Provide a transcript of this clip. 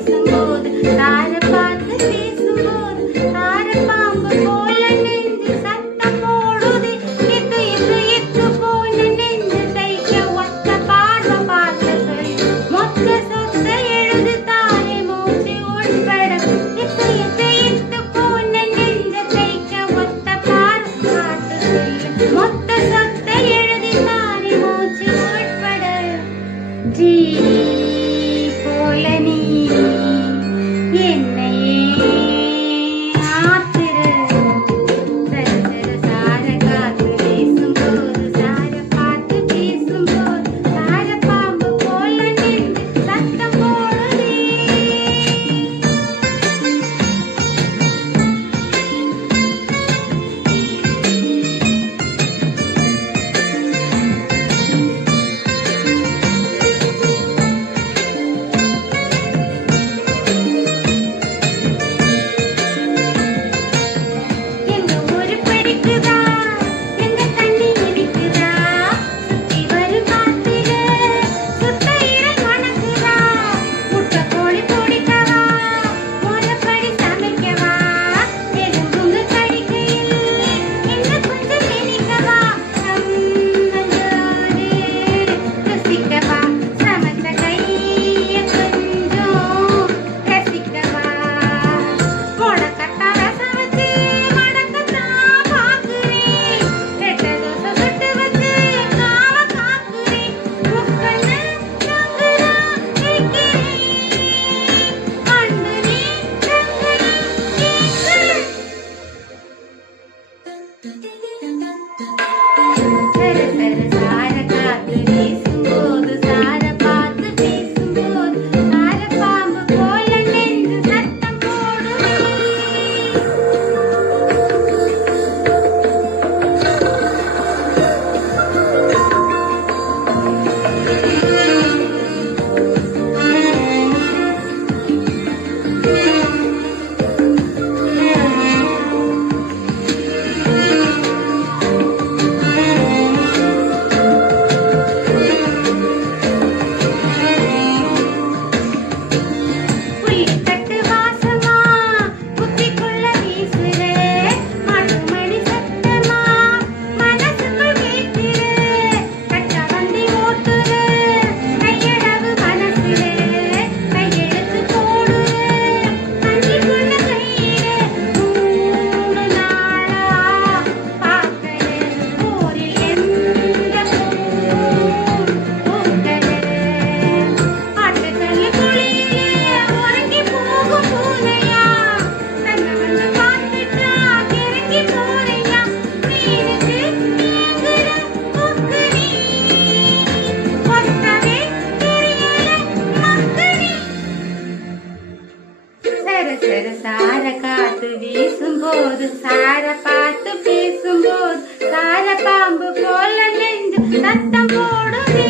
பேசும்போது சார பார்த்து பேசும்போது சார பாம்பு போல நெஞ்சு சத்தம் போடுது இத்து இத்து இத்து போன நெஞ்சு தைக்க ஒத்த பார்வை பார்த்து சொல்லி மொத்த சொத்தை எழுது தானே மூச்சு உட்பட இத்து இத்து இத்து போன நெஞ்சு தைக்க ஒத்த பார்வை பார்த்து சொல்லி மொத்த சொத்தை எழுதி தானே மூச்சு உட்பட ஜீ போல நீ என்னையே ஆத்திர சர சர சார காத்து பேசும்போது சார பார்த்து பேசும்போது சார பாம்பு போல நின்று சத்தம் போடுதே எங்க ஊரு படிக்குதா எங்க தண்ணி இனிக்குதா சுத்தி வரும் காத்துல சுத்தையில மணக்குதா முட்டை கோழி பொடிக்கவா முறைப்படி சமைக்கவா எலும்புங்க கடிக்கையில் என்ன கொஞ்சம் நினைக்கவா நம்மளோடு ருசிக்கவா சமைச்ச கைய கொஞ்சம் ரசிக்கவா முடக்கட்டா ரசம் வச்சு மடக்கத்தான் பாக்குறேன் ரெட்டை தோசை சுட்டு வச்சு காவ காக்குறேன் முக்கண்ணு தங்குதா வைக்கிறேன் கண்டு நீ தங்கனி கேட்கிறேன் சர சர சார காத்து வீசும்போது சார பார்த்து பேசும்போது சார பாம்பு போல நெஞ்சு சத்தம் போடுதே புளித்தட்டு வாசமா புத்திக்குள்ள வீசுதே மணி சத்தமா மனசுக்குள் கேட்குது கட்ட வண்டி ஓட்டுது கையளவு மனசுலே கையெழுத்து போடுது கண்ணிக்குள்ள கயிறு 3 நாளா பார்க்கல ஊரில் எந்த பூக்கல ஆட்டுக்கல்லு குழியிலே உறங்கி போகும் பூனையா தன்னை வந்து பார்த்துட்டா கிறங்கி போறியா மீனுக்கு ஏங்குற கொக்கு நீ ஒத்தவே தெரியல மக்கனி சர சர சார காத்து வீசும்போது சார பார்த்து பேசும்போது சார பாம்பு போல நெஞ்சு சத்தம் போடுதே